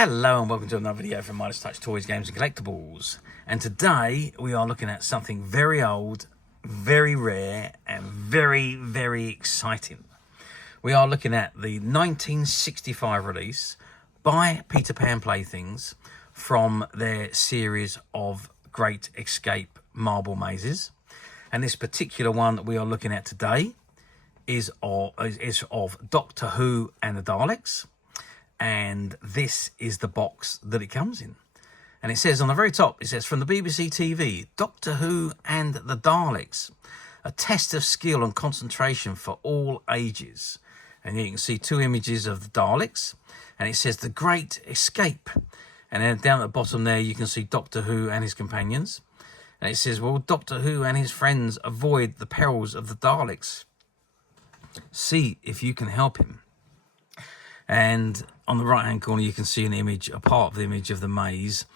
Hello and welcome to another video from Midas Touch Toys, Games and Collectibles. And today we are looking at something very old, very rare and very exciting. We are looking at the 1965 release by Peters Pans Playthings from their series of Great Escape marble mazes. And this particular one that we are looking at today is of Doctor Who and the Daleks. And this is the box that it comes in. And it says on the very top, it says, from the BBC TV, Doctor Who and the Daleks, a test of skill and concentration for all ages. And you can see two images of the Daleks, and it says the Great Escape. And then down at the bottom there, you can see Doctor Who and his companions. And it says, will Doctor Who and his friends avoid the perils of the Daleks? See if you can help him. And on the right hand corner you can see an image, a part of the image of the maze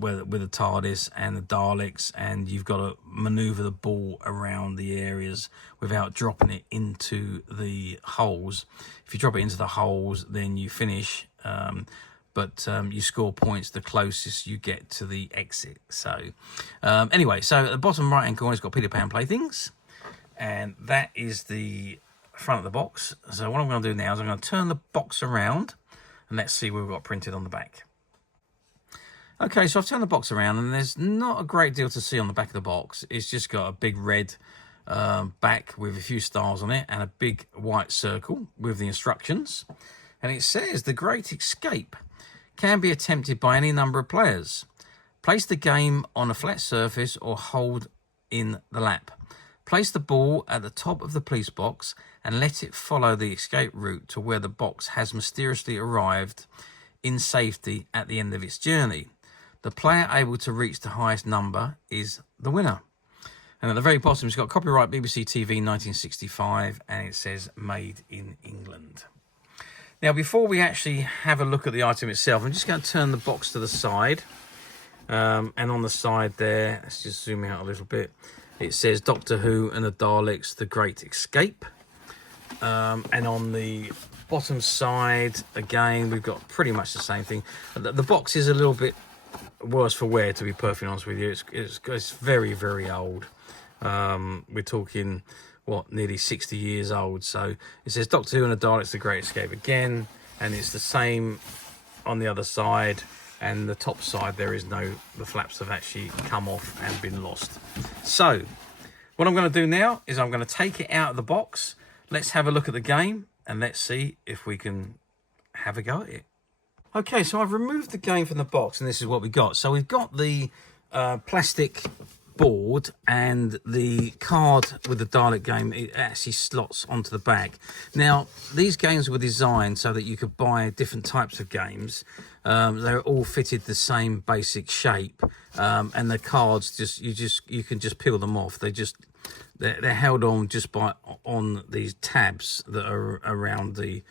with the TARDIS and the Daleks, and you've got to maneuver the ball around the areas without dropping it into the holes. If you drop it into the holes, then you finish, but you score points the closest you get to the exit. So anyway, so at the bottom right hand corner it's got Peters Pans Playthings, and that is the front of the box. So what I'm going to do now is I'm going to turn the box around and let's see what we've got printed on the back. Okay, so I've turned the box around and there's not a great deal to see on the back of the box. It's just got a big red back with a few stars on it and a big white circle with the instructions. And it says the Great Escape can be attempted by any number of players. Place the game on a flat surface or hold in the lap. Place the ball at the top of the police box and let it follow the escape route to where the box has mysteriously arrived in safety at the end of its journey. The player able to reach the highest number is the winner. And at the very bottom, it's got copyright BBC TV 1965, and it says made in England. Now, before we actually have a look at the item itself, I'm just going to turn the box to the side. And on the side there, let's just zoom out a little bit. It says Doctor Who and the Daleks, the Great Escape. And on the bottom side, again, we've got pretty much the same thing. The box is a little bit worse for wear, to be perfectly honest with you. It's very old. We're talking, what, nearly 60 years old. So it says Doctor Who and the Daleks, the Great Escape again. And it's the same on the other side. And the top side, there is no, the flaps have actually come off and been lost. So what I'm going to do now is I'm going to take it out of the box. Let's have a look at the game and let's see if we can have a go at it. Okay, so I've removed the game from the box and this is what we got. So we've got the plastic board and the card with the Dalek game. It actually slots onto the back. Now, these games were designed so that you could buy different types of games. They're all fitted the same basic shape, and the cards you can just peel them off. They're held on just on these tabs that are around the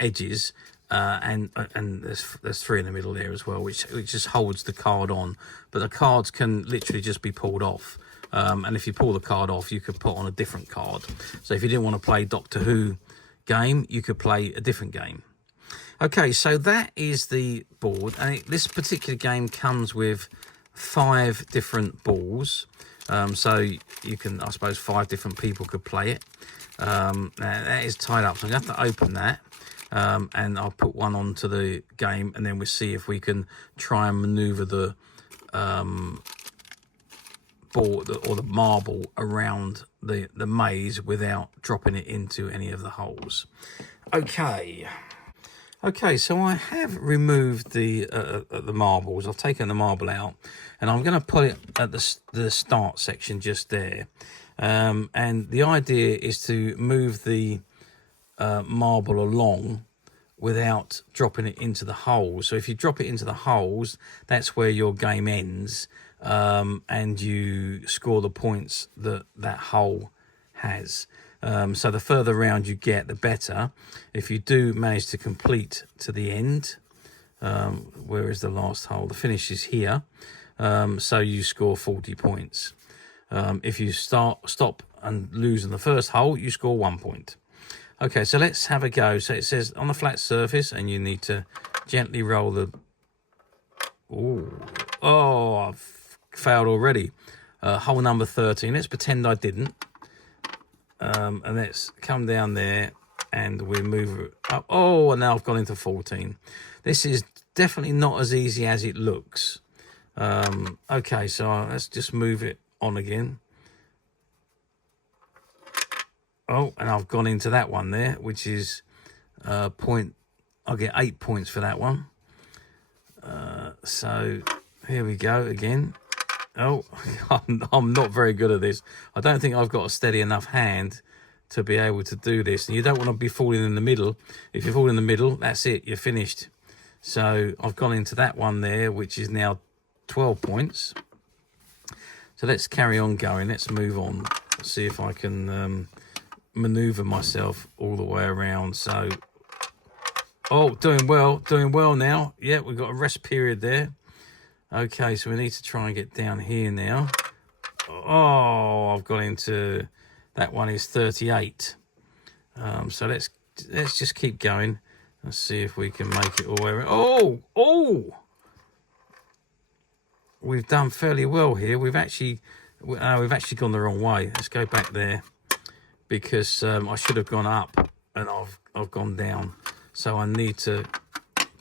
edges. And there's three in the middle there as well, which just holds the card on. But the cards can literally just be pulled off. And if you pull the card off, you could put on a different card. So if you didn't want to play Doctor Who game, you could play a different game. Okay, so that is the board. And this particular game comes with 5 different balls. So you can, I suppose, 5 different people could play it. That is tied up, so I'm going to have to open that. And I'll put one onto the game and then we'll see if we can try and maneuver the board or the marble around the maze without dropping it into any of the holes. Okay, so I have removed the marbles. I've taken the marble out and I'm going to put it at the start section just there. And the idea is to move the marble along without dropping it into the holes. So if you drop it into the holes, that's where your game ends, and you score the points that hole has. So the further round you get, the better. If you do manage to complete to the end, where is the last hole? The finish is here. So you score 40 points. If you stop and lose in the first hole, you score 1 point. Okay, so let's have a go. So it says on the flat surface, and you need to gently roll the... Oh, I've failed already. Hole number 13. Let's pretend I didn't. And let's come down there, and we move it up. Oh, and now I've gone into 14. This is definitely not as easy as it looks. Okay, so let's just move it on again. Oh, and I've gone into that one there, which is point. I'll get 8 points for that one. So here we go again. Oh, I'm not very good at this. I don't think I've got a steady enough hand to be able to do this. And you don't want to be falling in the middle. If you fall in the middle, that's it. You're finished. So I've gone into that one there, which is now 12 points. So let's carry on going. Let's move on. See if I can maneuver myself all the way around. So, oh, doing well now. Yeah, we've got a rest period there. Okay, so we need to try and get down here now. Oh, I've got into... That one is 38. So let's just keep going. Let's see if we can make it all the way around. Oh! We've done fairly well here. We've actually gone the wrong way. Let's go back there, because I should have gone up and I've gone down. So I need to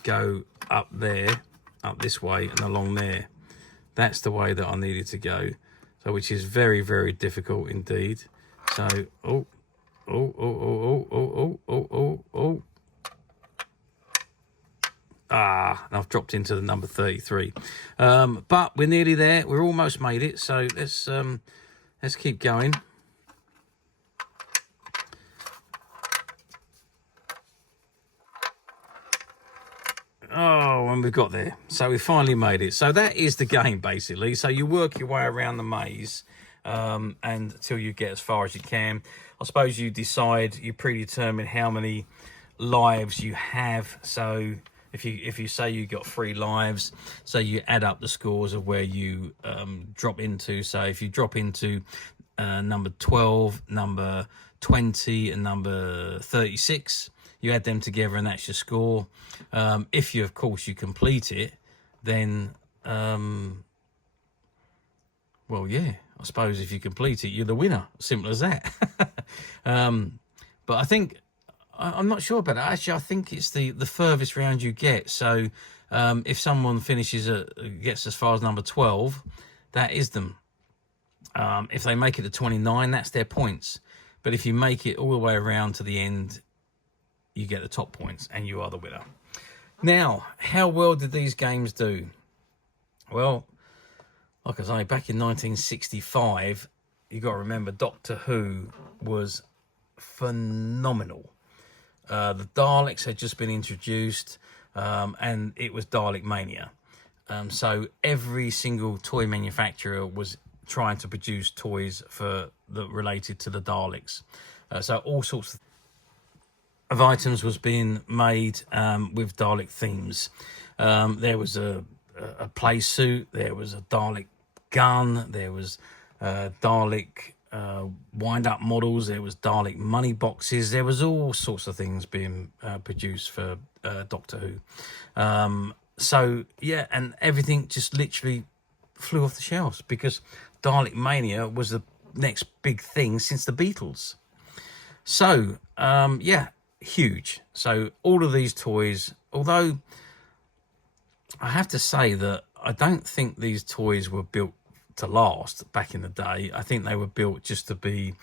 go up there, up this way and along there. That's the way that I needed to go. So which is very, very difficult indeed. So, oh. Ah, and I've dropped into the number 33. But we're nearly there. We're almost made it. So let's keep going. Oh, and we've got there. So we finally made it. So that is the game, basically. So you work your way around the maze. And until you get as far as you can. I suppose you predetermine how many lives you have. So if you say you got 3 lives, so you add up the scores of where you drop into. So if you drop into number 12, number 20 and number 36, you add them together and that's your score. If you, of course, you complete it, then well, yeah, I suppose if you complete it, you're the winner. Simple as that. But I think, I'm not sure about that. Actually, I think it's the furthest round you get. So if someone gets as far as number 12, that is them. If they make it to 29, that's their points. But if you make it all the way around to the end, you get the top points and you are the winner. Now, how well did these games do? Well, like I say, back in 1965, you got to remember Doctor Who was phenomenal. The Daleks had just been introduced, and it was Dalek mania. So every single toy manufacturer was trying to produce toys related to the Daleks. So all sorts of items was being made with Dalek themes. There was a play suit, there was a Dalek gun, there was Dalek wind-up models, there was Dalek money boxes, there was all sorts of things being produced for Doctor Who. So yeah, and everything just literally flew off the shelves because Dalek mania was the next big thing since the Beatles. So yeah, huge. So all of these toys, although I have to say that I don't think these toys were built to last back in the day. I think they were built just to be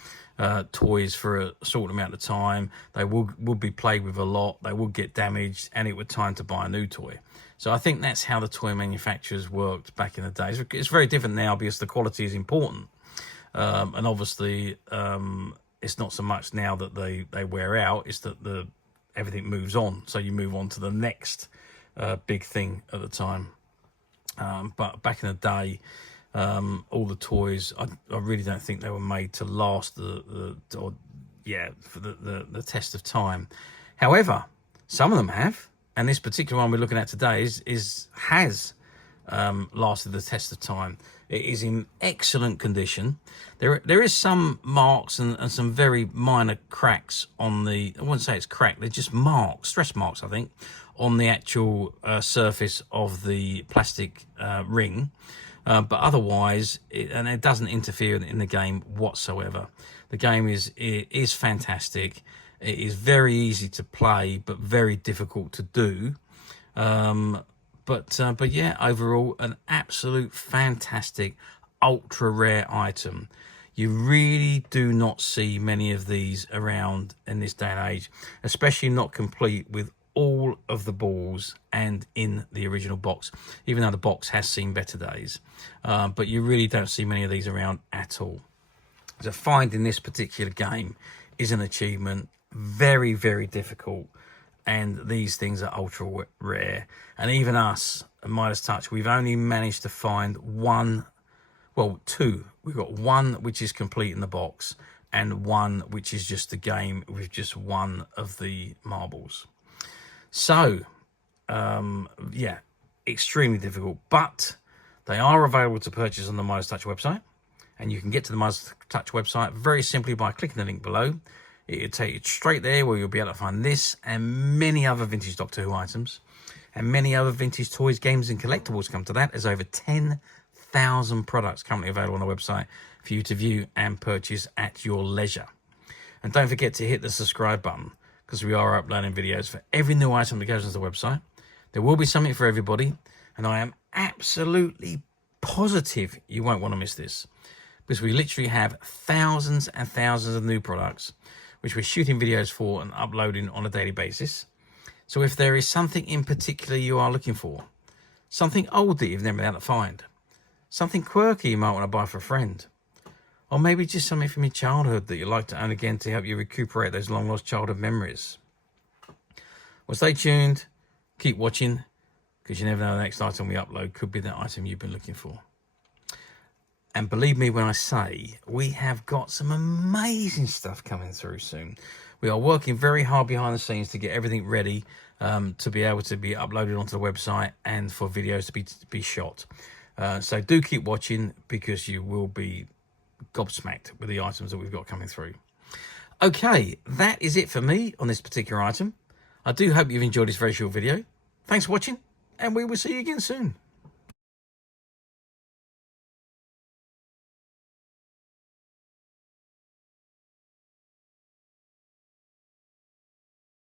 toys for a short amount of time. They would be played with a lot, they would get damaged, and it would time to buy a new toy. So I think that's how the toy manufacturers worked back in the day. It's very different now because the quality is important. And obviously it's not so much now that they wear out, it's that everything moves on. So you move on to the next big thing at the time. But back in the day, all the toys, I really don't think they were made to last for the test of time. However, some of them have, and this particular one we're looking at today has lasted the test of time. It is in excellent condition. There is some marks and some very minor cracks on the, I wouldn't say it's cracked, they're just marks, stress marks, I think, on the actual surface of the plastic ring. But otherwise, it doesn't interfere in the game whatsoever. The game is fantastic. It is very easy to play, but very difficult to do. But yeah, overall, an absolute fantastic, ultra rare item. You really do not see many of these around in this day and age, especially not complete with all of the balls and in the original box, even though the box has seen better days. But you really don't see many of these around at all. So finding this particular game is an achievement, very, very difficult. And these things are ultra rare. And even us at Midas Touch, we've only managed to find two. We've got one which is complete in the box and one which is just a game with just one of the marbles. So, yeah, extremely difficult. But they are available to purchase on the Midas Touch website. And you can get to the Midas Touch website very simply by clicking the link below. It'll take you straight there where you'll be able to find this and many other vintage Doctor Who items and many other vintage toys, games and collectibles. Come to that. There's over 10,000 products currently available on the website for you to view and purchase at your leisure. And don't forget to hit the subscribe button because we are uploading videos for every new item that goes onto the website. There will be something for everybody, and I am absolutely positive you won't want to miss this because we literally have thousands and thousands of new products which we're shooting videos for and uploading on a daily basis. So if there is something in particular you are looking for, something old that you've never been able to find, something quirky you might want to buy for a friend, or maybe just something from your childhood that you'd like to own again to help you recuperate those long lost childhood memories. Well, stay tuned, keep watching, because you never know the next item we upload could be the item you've been looking for. And believe me when I say, we have got some amazing stuff coming through soon. We are working very hard behind the scenes to get everything ready to be able to be uploaded onto the website and for videos to be shot. So do keep watching because you will be gobsmacked with the items that we've got coming through. Okay, that is it for me on this particular item. I do hope you've enjoyed this very short video. Thanks for watching, and we will see you again soon.